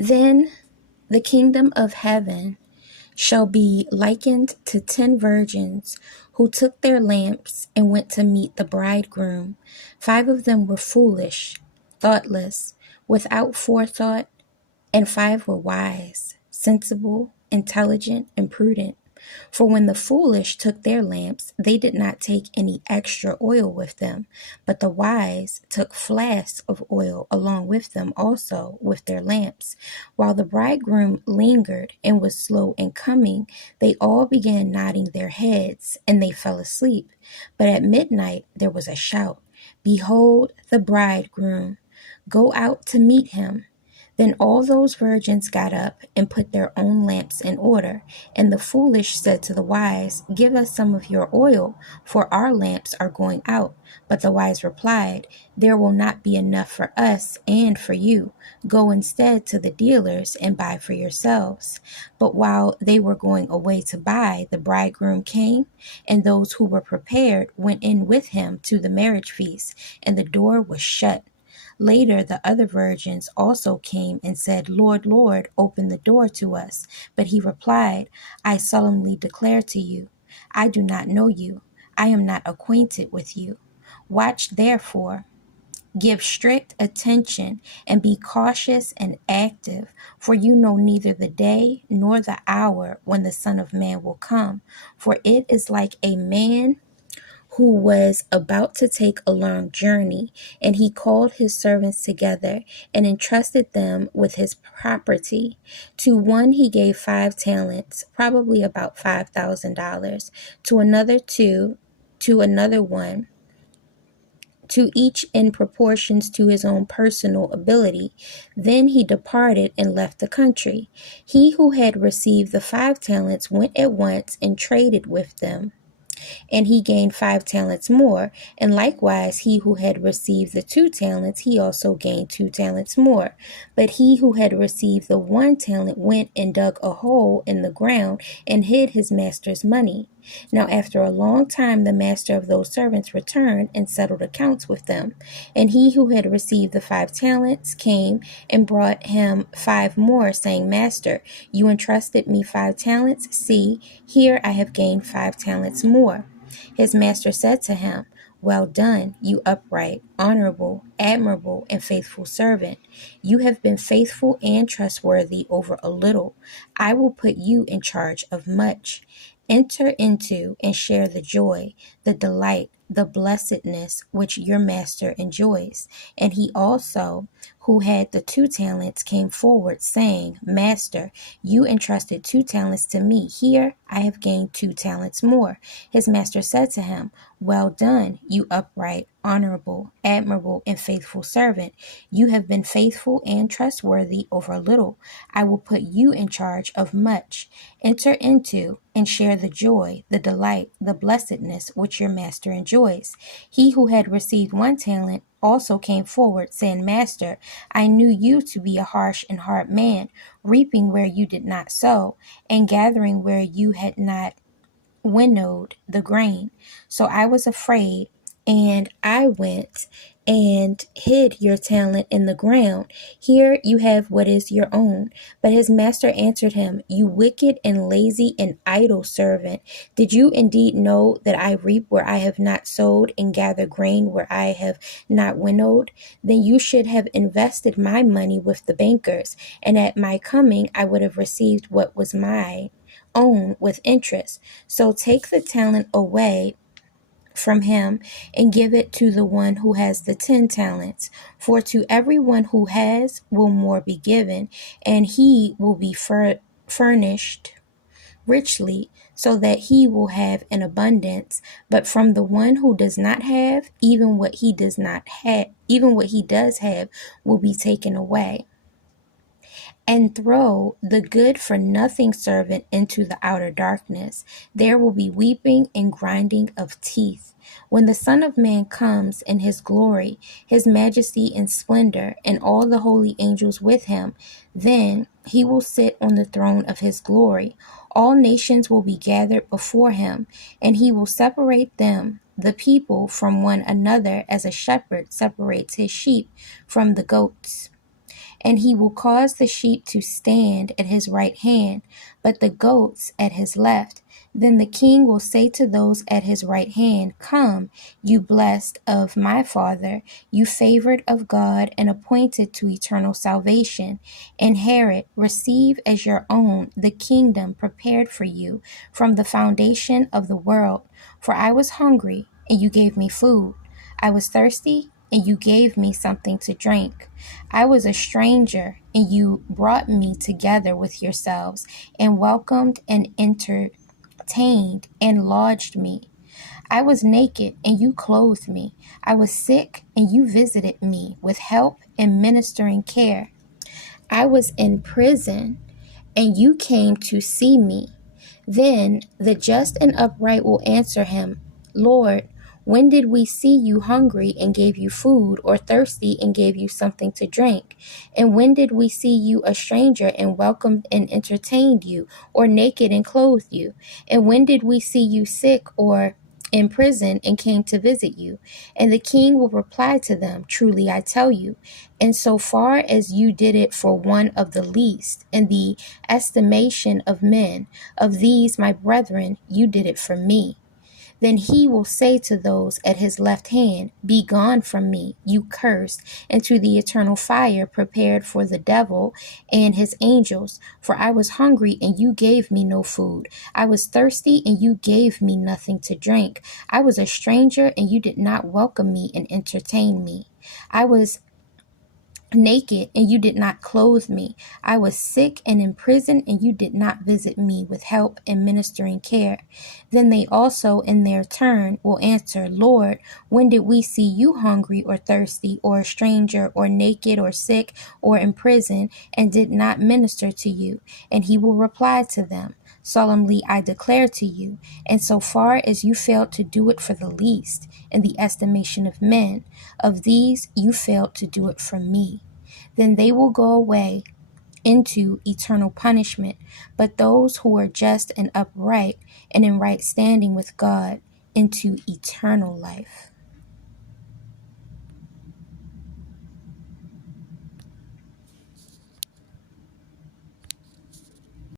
Then the kingdom of heaven shall be likened to 10 virgins who took their lamps and went to meet the bridegroom. 5 of them were foolish, thoughtless, without forethought, and 5 were wise, sensible, intelligent, and prudent. For when the foolish took their lamps, they did not take any extra oil with them, but the wise took flasks of oil along with them also with their lamps. While the bridegroom lingered and was slow in coming, they all began nodding their heads, and they fell asleep. But at midnight there was a shout, "Behold, the bridegroom! Go out to meet him." Then all those virgins got up and put their own lamps in order. And the foolish said to the wise, "Give us some of your oil, for our lamps are going out." But the wise replied, "There will not be enough for us and for you. Go instead to the dealers and buy for yourselves." But while they were going away to buy, the bridegroom came, and those who were prepared went in with him to the marriage feast, and the door was shut. Later, the other virgins also came and said, "Lord, Lord, open the door to us." But he replied, "I solemnly declare to you, I do not know you. I am not acquainted with you. Watch therefore, give strict attention, and be cautious and active, for you know neither the day nor the hour when the Son of Man will come. For it is like a man who was about to take a long journey, and he called his servants together and entrusted them with his property. To one he gave 5 talents, probably about $5,000, to another 2, to another 1, to each in proportions to his own personal ability. Then he departed and left the country. He who had received the 5 talents went at once and traded with them, and he gained 5 talents more. And likewise, he who had received the 2 talents, he also gained 2 talents more. But he who had received the 1 talent went and dug a hole in the ground and hid his master's money. Now, after a long time, the master of those servants returned and settled accounts with them. And he who had received the 5 talents came and brought him 5 more, saying, "Master, you entrusted me 5 talents. See, here I have gained 5 talents more." His master said to him, "Well done, you upright, honorable, admirable, and faithful servant. You have been faithful and trustworthy over a little. I will put you in charge of much. Enter into and share the joy, the delight, the blessedness which your master enjoys." And he also, who had the 2 talents, came forward, saying, "Master, you entrusted 2 talents to me. Here I have gained 2 talents more." His master said to him, "Well done, you upright, honorable, admirable, and faithful servant. You have been faithful and trustworthy over a little. I will put you in charge of much. Enter into and share the joy, the delight, the blessedness which your master enjoys." He who had received 1 talent also came forward, saying, "Master, I knew you to be a harsh and hard man, reaping where you did not sow, and gathering where you had not winnowed the grain. So I was afraid, and I went and hid your talent in the ground. Here you have what is your own." But his master answered him, "You wicked and lazy and idle servant. Did you indeed know that I reap where I have not sowed and gather grain where I have not winnowed? Then you should have invested my money with the bankers, and at my coming I would have received what was mine own with interest. So take the talent away from him and give it to the one who has the 10 talents. For to everyone who has will more be given, and he will be furnished richly, so that he will have an abundance. But from the one who does not have, even what he does have will be taken away. And throw the good for nothing servant into the outer darkness. There will be weeping and grinding of teeth, when the Son of Man comes in his glory, his majesty and splendor, and all the holy angels with him. Then he will sit on the throne of his glory. All nations will be gathered before him, and he will separate them, the people, from one another, as a shepherd separates his sheep from the goats. And he will cause the sheep to stand at his right hand, but the goats at his left. Then the king will say to those at his right hand, Come, you blessed of my Father, you favored of God and appointed to eternal salvation. Inherit, receive as your own the kingdom prepared for you from the foundation of the world. For I was hungry, and you gave me food. I was thirsty, and you gave me something to drink. I was a stranger, and you brought me together with yourselves, and welcomed and entertained and lodged me. I was naked, and you clothed me. I was sick, and you visited me with help and ministering care. I was in prison, and you came to see me. Then the just and upright will answer him, Lord, when did we see you hungry and gave you food, or thirsty and gave you something to drink? And when did we see you a stranger and welcomed and entertained you, or naked and clothed you? And when did we see you sick or in prison and came to visit you? And the king will reply to them, Truly I tell you, and so far as you did it for one of the least in the estimation of men, of these my brethren, you did it for me. Then he will say to those at his left hand, Be gone from me, you cursed, into the eternal fire prepared for the devil and his angels. For I was hungry, and you gave me no food. I was thirsty, and you gave me nothing to drink. I was a stranger, and you did not welcome me and entertain me. I was naked, and you did not clothe me. I was sick and in prison, and you did not visit me with help and ministering care. Then they also in their turn will answer, Lord, when did we see you hungry or thirsty or a stranger or naked or sick or in prison and did not minister to you? And he will reply to them, Solemnly I declare to you, and so far as you failed to do it for the least in the estimation of men, of these you failed to do it for me. Then they will go away into eternal punishment, but those who are just and upright and in right standing with God into eternal life.